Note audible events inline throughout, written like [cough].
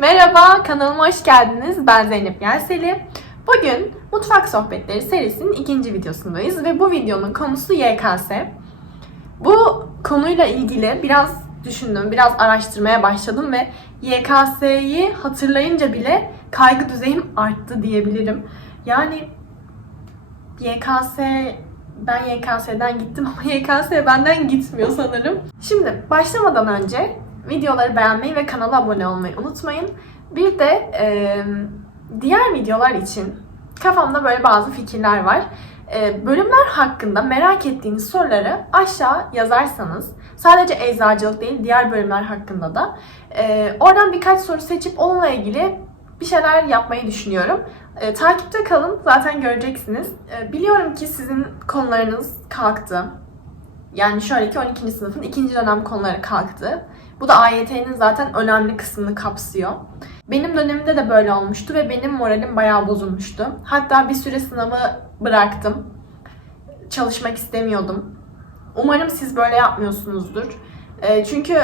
Merhaba, kanalıma hoş geldiniz. Ben Zeynep Yelseli. Bugün Mutfak Sohbetleri serisinin ikinci videosundayız ve bu videonun konusu YKS. Bu konuyla ilgili biraz düşündüm, biraz araştırmaya başladım ve YKS'yi hatırlayınca bile kaygı düzeyim arttı diyebilirim. Yani YKS ben YKS'den gittim [laughs] ama YKS benden gitmiyor sanırım. Şimdi başlamadan önce videoları beğenmeyi ve kanala abone olmayı unutmayın. Bir de e, diğer videolar için kafamda böyle bazı fikirler var. E, bölümler hakkında merak ettiğiniz soruları aşağı yazarsanız sadece eczacılık değil diğer bölümler hakkında da e, oradan birkaç soru seçip onunla ilgili bir şeyler yapmayı düşünüyorum. E, takipte kalın, zaten göreceksiniz. E, biliyorum ki sizin konularınız kalktı. Yani şöyle ki 12. sınıfın ikinci dönem konuları kalktı. Bu da AYT'nin zaten önemli kısmını kapsıyor. Benim dönemimde de böyle olmuştu ve benim moralim bayağı bozulmuştu. Hatta bir süre sınavı bıraktım. Çalışmak istemiyordum. Umarım siz böyle yapmıyorsunuzdur. E, çünkü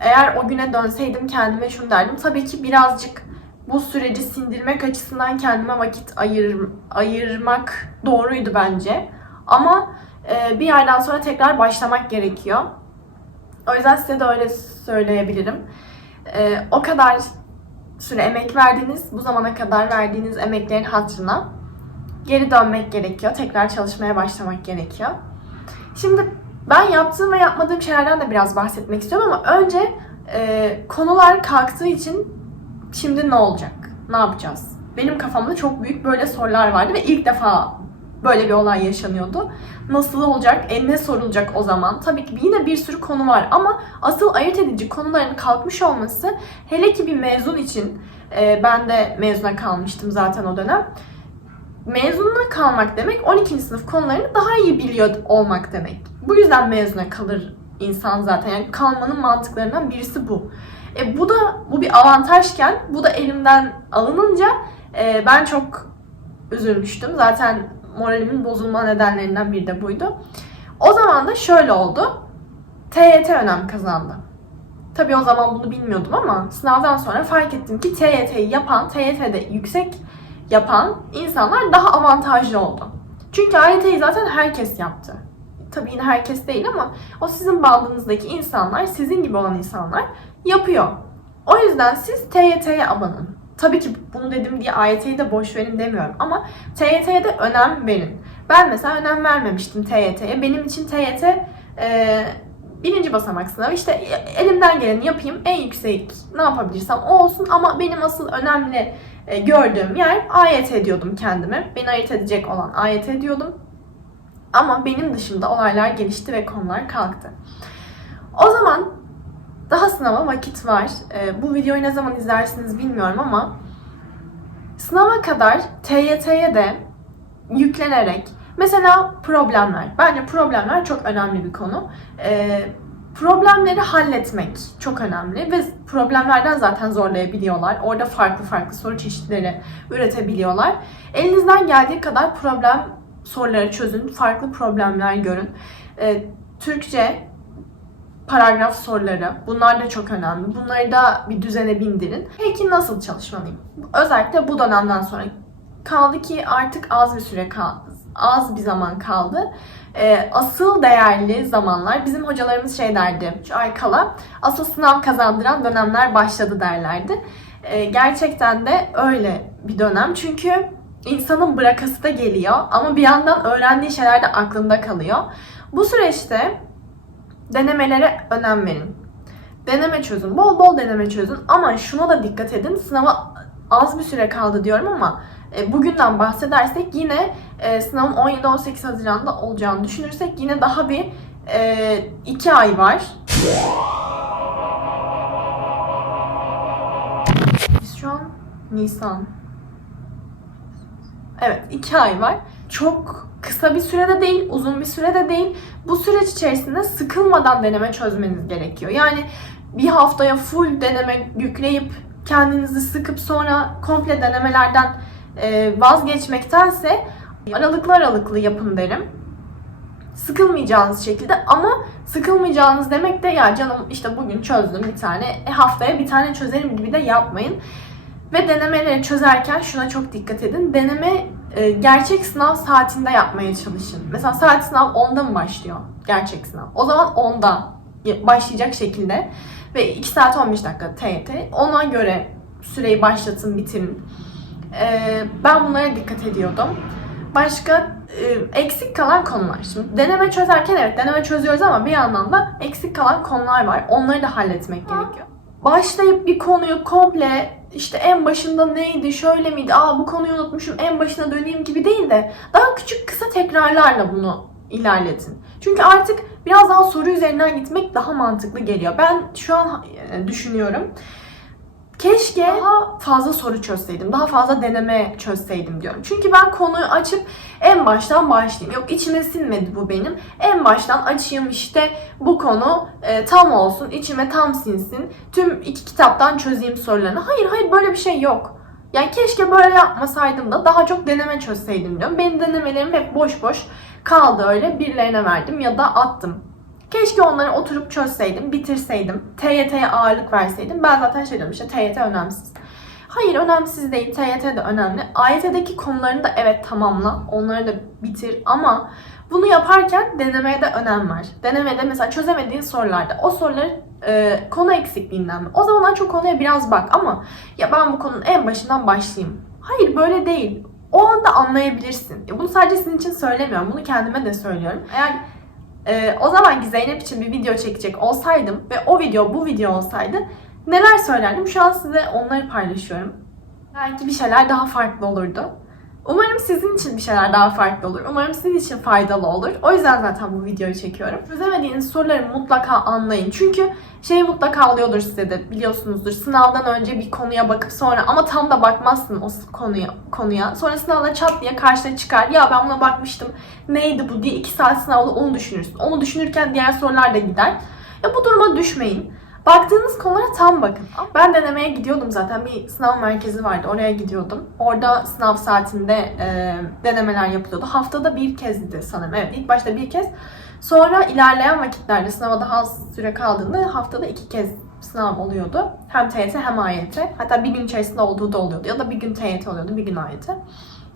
eğer o güne dönseydim kendime şunu derdim. Tabii ki birazcık bu süreci sindirmek açısından kendime vakit ayır, ayırmak doğruydu bence. Ama e, bir yerden sonra tekrar başlamak gerekiyor. O yüzden size de öyle söyleyebilirim. E, o kadar süre emek verdiniz, bu zamana kadar verdiğiniz emeklerin hatırına geri dönmek gerekiyor. Tekrar çalışmaya başlamak gerekiyor. Şimdi ben yaptığım ve yapmadığım şeylerden de biraz bahsetmek istiyorum ama önce e, konular kalktığı için şimdi ne olacak? Ne yapacağız? Benim kafamda çok büyük böyle sorular vardı ve ilk defa böyle bir olay yaşanıyordu. Nasıl olacak? E ne sorulacak o zaman? Tabii ki yine bir sürü konu var ama asıl ayırt edici konuların kalkmış olması hele ki bir mezun için e, ben de mezuna kalmıştım zaten o dönem. Mezuna kalmak demek 12. sınıf konularını daha iyi biliyor olmak demek. Bu yüzden mezuna kalır insan zaten. Yani kalmanın mantıklarından birisi bu. E, bu da bu bir avantajken bu da elimden alınınca e, ben çok üzülmüştüm. Zaten moralimin bozulma nedenlerinden biri de buydu. O zaman da şöyle oldu. TYT önem kazandı. Tabii o zaman bunu bilmiyordum ama sınavdan sonra fark ettim ki TYT'yi yapan, TYT'de yüksek yapan insanlar daha avantajlı oldu. Çünkü AYT'yi zaten herkes yaptı. Tabii yine herkes değil ama o sizin bandınızdaki insanlar, sizin gibi olan insanlar yapıyor. O yüzden siz TYT'ye abanın. Tabii ki bunu dedim diye AYT'yi de boş verin demiyorum ama TYT'ye de önem verin. Ben mesela önem vermemiştim TYT'ye. Benim için TYT e, birinci basamak sınavı. İşte elimden geleni yapayım. En yüksek ne yapabilirsem o olsun ama benim asıl önemli e, gördüğüm yer AYT diyordum kendime. Beni ayırt edecek olan AYT diyordum. Ama benim dışında olaylar gelişti ve konular kalktı. O zaman daha sınava vakit var. Ee, bu videoyu ne zaman izlersiniz bilmiyorum ama sınava kadar TYT'ye de yüklenerek mesela problemler. Bence problemler çok önemli bir konu. Ee, problemleri halletmek çok önemli ve problemlerden zaten zorlayabiliyorlar. Orada farklı farklı soru çeşitleri üretebiliyorlar. Elinizden geldiği kadar problem soruları çözün, farklı problemler görün. Ee, Türkçe paragraf soruları. Bunlar da çok önemli. Bunları da bir düzene bindirin. Peki nasıl çalışmalıyım? Özellikle bu dönemden sonra kaldı ki artık az bir süre kaldı. Az bir zaman kaldı. Ee, asıl değerli zamanlar bizim hocalarımız şey derdi. Şu ay kala asıl sınav kazandıran dönemler başladı derlerdi. Ee, gerçekten de öyle bir dönem. Çünkü insanın bırakası da geliyor ama bir yandan öğrendiği şeyler de aklında kalıyor. Bu süreçte denemelere önem verin. Deneme çözün. Bol bol deneme çözün. Ama şuna da dikkat edin. Sınava az bir süre kaldı diyorum ama e, bugünden bahsedersek yine e, sınavın 17-18 Haziran'da olacağını düşünürsek yine daha bir 2 ay var. Biz şu an Nisan. Evet 2 ay var. Çok kısa bir sürede değil, uzun bir sürede değil. Bu süreç içerisinde sıkılmadan deneme çözmeniz gerekiyor. Yani bir haftaya full deneme yükleyip kendinizi sıkıp sonra komple denemelerden e, vazgeçmektense aralıklı aralıklı yapın derim. sıkılmayacağınız şekilde ama sıkılmayacağınız demek de ya canım işte bugün çözdüm bir tane e, haftaya bir tane çözerim gibi de yapmayın. Ve denemeleri çözerken şuna çok dikkat edin. Deneme e, gerçek sınav saatinde yapmaya çalışın. Mesela saat sınav 10'da mı başlıyor? Gerçek sınav. O zaman 10'da başlayacak şekilde ve 2 saat 15 dakika TYT. Ona göre süreyi başlatın, bitirin. E, ben bunlara dikkat ediyordum. Başka e, eksik kalan konular. Şimdi deneme çözerken evet deneme çözüyoruz ama bir yandan da eksik kalan konular var. Onları da halletmek gerekiyor. Başlayıp bir konuyu komple işte en başında neydi, şöyle miydi, aa bu konuyu unutmuşum, en başına döneyim gibi değil de daha küçük kısa tekrarlarla bunu ilerletin. Çünkü artık biraz daha soru üzerinden gitmek daha mantıklı geliyor. Ben şu an e, düşünüyorum. Keşke daha fazla soru çözseydim, daha fazla deneme çözseydim diyorum. Çünkü ben konuyu açıp en baştan başlayayım. Yok içime sinmedi bu benim. En baştan açayım işte bu konu e, tam olsun, içime tam sinsin. Tüm iki kitaptan çözeyim sorularını. Hayır hayır böyle bir şey yok. Yani keşke böyle yapmasaydım da daha çok deneme çözseydim diyorum. Benim denemelerim hep boş boş kaldı öyle. Birilerine verdim ya da attım. Keşke onları oturup çözseydim, bitirseydim, TYT'ye ağırlık verseydim. Ben zaten şey diyorum işte TYT önemsiz. Hayır önemsiz değil, TYT de önemli. AYT'deki konularını da evet tamamla, onları da bitir ama bunu yaparken denemeye de önem ver. Denemede mesela çözemediğin sorularda o soruları e, konu eksikliğinden mi? O zamanlar çok konuya biraz bak ama ya ben bu konunun en başından başlayayım. Hayır böyle değil. O anda anlayabilirsin. Ya bunu sadece sizin için söylemiyorum. Bunu kendime de söylüyorum. Eğer ee, o zamanki Zeynep için bir video çekecek olsaydım ve o video bu video olsaydı neler söylerdim? Şu an size onları paylaşıyorum. Belki bir şeyler daha farklı olurdu. Umarım sizin için bir şeyler daha farklı olur. Umarım sizin için faydalı olur. O yüzden zaten bu videoyu çekiyorum. Çözemediğiniz soruları mutlaka anlayın. Çünkü şey mutlaka oluyordur size de biliyorsunuzdur. Sınavdan önce bir konuya bakıp sonra ama tam da bakmazsın o konuya. konuya. Sonra sınavda çat diye karşına çıkar. Ya ben buna bakmıştım. Neydi bu diye iki saat sınavda onu düşünürsün. Onu düşünürken diğer sorular da gider. Ya bu duruma düşmeyin. Baktığınız konulara tam bakın. Ben denemeye gidiyordum zaten. Bir sınav merkezi vardı. Oraya gidiyordum. Orada sınav saatinde e, denemeler yapılıyordu. Haftada bir kezdi sanırım. Evet ilk başta bir kez. Sonra ilerleyen vakitlerde sınava daha az süre kaldığında haftada iki kez sınav oluyordu. Hem TYT hem AYT. Hatta bir gün içerisinde olduğu da oluyordu. Ya da bir gün TYT oluyordu, bir gün AYT.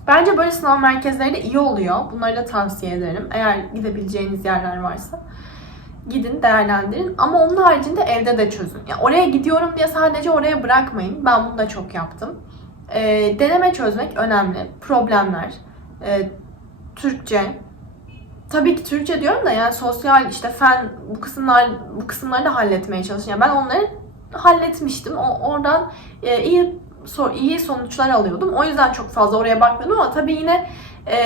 Bence böyle sınav merkezleri de iyi oluyor. Bunları da tavsiye ederim. Eğer gidebileceğiniz yerler varsa gidin değerlendirin ama onun haricinde evde de çözün. Yani oraya gidiyorum diye sadece oraya bırakmayın. Ben bunu da çok yaptım. E, deneme çözmek önemli. Problemler, e, Türkçe. Tabii ki Türkçe diyorum da yani sosyal işte fen bu kısımlar bu kısımları da halletmeye çalışın. Yani ben onları halletmiştim. O, oradan e, iyi so, iyi sonuçlar alıyordum. O yüzden çok fazla oraya bakmıyordum ama tabii yine e,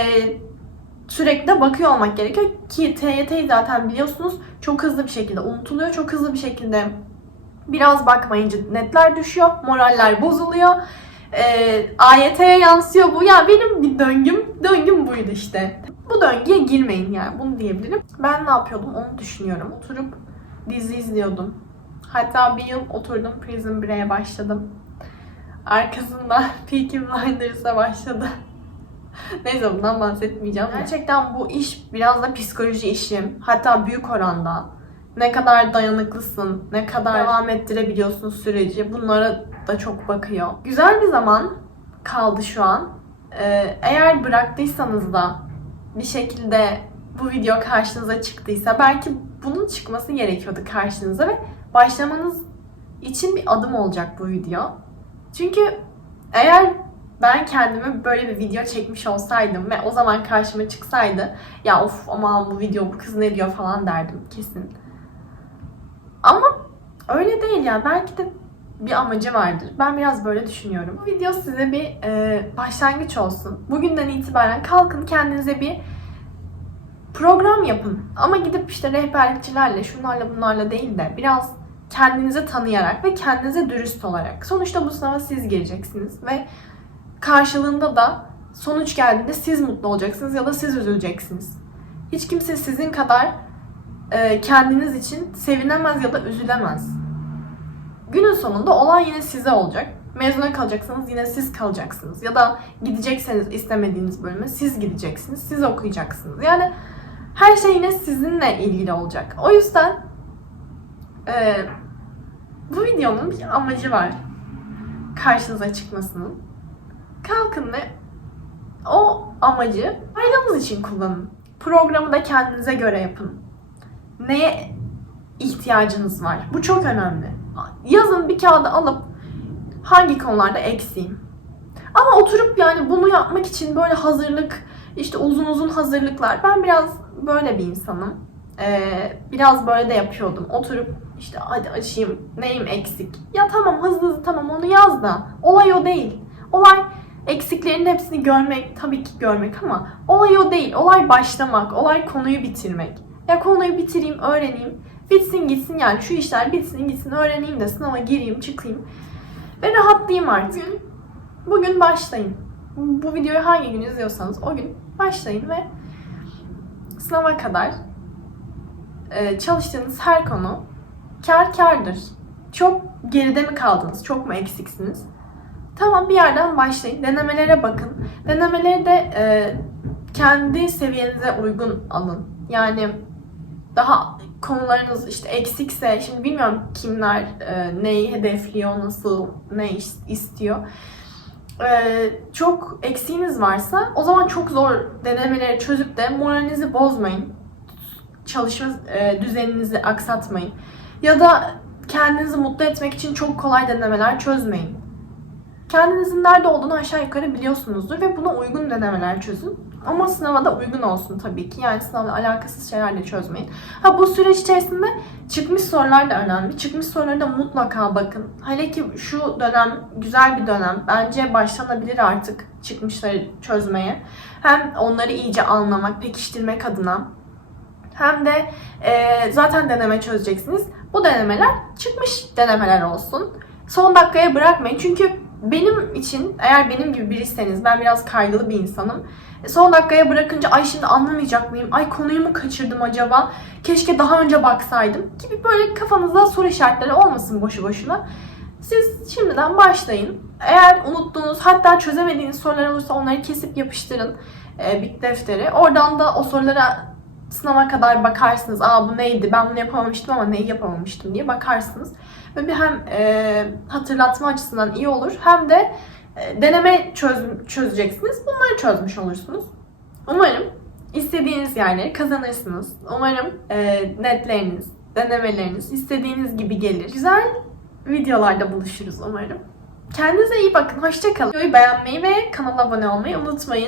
sürekli de bakıyor olmak gerekiyor ki TYT'yi zaten biliyorsunuz çok hızlı bir şekilde unutuluyor. Çok hızlı bir şekilde biraz bakmayınca netler düşüyor, moraller bozuluyor. Ee, AYT'ye yansıyor bu. Ya benim bir döngüm, döngüm buydu işte. Bu döngüye girmeyin yani bunu diyebilirim. Ben ne yapıyordum onu düşünüyorum. Oturup dizi izliyordum. Hatta bir yıl oturdum Prison Break'e başladım. Arkasında [laughs] Peaky Blinders'a başladı. [laughs] Neyse bundan bahsetmeyeceğim. Gerçekten bu iş biraz da psikoloji işi. Hatta büyük oranda. Ne kadar dayanıklısın, ne kadar devam ettirebiliyorsun süreci. Bunlara da çok bakıyor. Güzel bir zaman kaldı şu an. Ee, eğer bıraktıysanız da bir şekilde bu video karşınıza çıktıysa belki bunun çıkması gerekiyordu karşınıza ve başlamanız için bir adım olacak bu video. Çünkü eğer ben kendime böyle bir video çekmiş olsaydım ve o zaman karşıma çıksaydı ya of aman bu video bu kız ne diyor falan derdim kesin. Ama öyle değil ya. Belki de bir amacı vardır. Ben biraz böyle düşünüyorum. Bu video size bir e, başlangıç olsun. Bugünden itibaren kalkın kendinize bir program yapın. Ama gidip işte rehberlikçilerle, şunlarla bunlarla değil de biraz kendinizi tanıyarak ve kendinize dürüst olarak. Sonuçta bu sınava siz gireceksiniz ve karşılığında da sonuç geldiğinde siz mutlu olacaksınız ya da siz üzüleceksiniz. Hiç kimse sizin kadar e, kendiniz için sevinemez ya da üzülemez. Günün sonunda olan yine size olacak. Mezuna kalacaksanız yine siz kalacaksınız. Ya da gidecekseniz istemediğiniz bölüme siz gideceksiniz. Siz okuyacaksınız. Yani Her şey yine sizinle ilgili olacak. O yüzden e, bu videonun bir amacı var. Karşınıza çıkmasının. Kalkın ve o amacı faydamız için kullanın. Programı da kendinize göre yapın. Neye ihtiyacınız var? Bu çok önemli. Yazın bir kağıda alıp hangi konularda eksiğim. Ama oturup yani bunu yapmak için böyle hazırlık, işte uzun uzun hazırlıklar. Ben biraz böyle bir insanım. Ee, biraz böyle de yapıyordum. Oturup işte hadi açayım neyim eksik. Ya tamam hızlı hızlı tamam onu yaz da. Olay o değil. Olay eksiklerin hepsini görmek tabii ki görmek ama olay o değil. Olay başlamak. Olay konuyu bitirmek. Ya konuyu bitireyim, öğreneyim. Bitsin gitsin yani şu işler bitsin gitsin öğreneyim de sınava gireyim çıkayım. Ve rahatlayayım artık. Bugün, bugün başlayın. Bu videoyu hangi gün izliyorsanız o gün başlayın ve sınava kadar e, çalıştığınız her konu kar kardır. Çok geride mi kaldınız? Çok mu eksiksiniz? Tamam bir yerden başlayın. Denemelere bakın. Denemeleri de e, kendi seviyenize uygun alın. Yani daha konularınız işte eksikse, şimdi bilmiyorum kimler e, neyi hedefliyor, nasıl, ne is- istiyor. E, çok eksiğiniz varsa o zaman çok zor denemeleri çözüp de moralinizi bozmayın. Çalışma e, düzeninizi aksatmayın. Ya da kendinizi mutlu etmek için çok kolay denemeler çözmeyin. Kendinizin nerede olduğunu aşağı yukarı biliyorsunuzdur ve buna uygun denemeler çözün. Ama sınava da uygun olsun tabii ki. Yani sınavla alakasız şeyler de çözmeyin. Ha bu süreç içerisinde çıkmış sorular da önemli. Çıkmış soruları da mutlaka bakın. Hele ki şu dönem güzel bir dönem. Bence başlanabilir artık çıkmışları çözmeye. Hem onları iyice anlamak, pekiştirmek adına. Hem de e, zaten deneme çözeceksiniz. Bu denemeler çıkmış denemeler olsun. Son dakikaya bırakmayın. Çünkü benim için eğer benim gibi biriyseniz ben biraz kaygılı bir insanım. E, Son dakikaya bırakınca ay şimdi anlamayacak mıyım? Ay konuyu mu kaçırdım acaba? Keşke daha önce baksaydım gibi böyle kafanızda soru işaretleri olmasın boşu boşuna. Siz şimdiden başlayın. Eğer unuttuğunuz hatta çözemediğiniz sorular olursa onları kesip yapıştırın e, bir deftere. Oradan da o sorulara sınava kadar bakarsınız. Aa bu neydi? Ben bunu yapamamıştım ama neyi yapamamıştım diye bakarsınız. Ve bir hem e, hatırlatma açısından iyi olur hem de e, deneme çöz, çözeceksiniz. Bunları çözmüş olursunuz. Umarım istediğiniz yerleri kazanırsınız. Umarım e, netleriniz, denemeleriniz istediğiniz gibi gelir. Güzel videolarda buluşuruz umarım. Kendinize iyi bakın. Hoşçakalın. Videoyu beğenmeyi ve kanala abone olmayı unutmayın.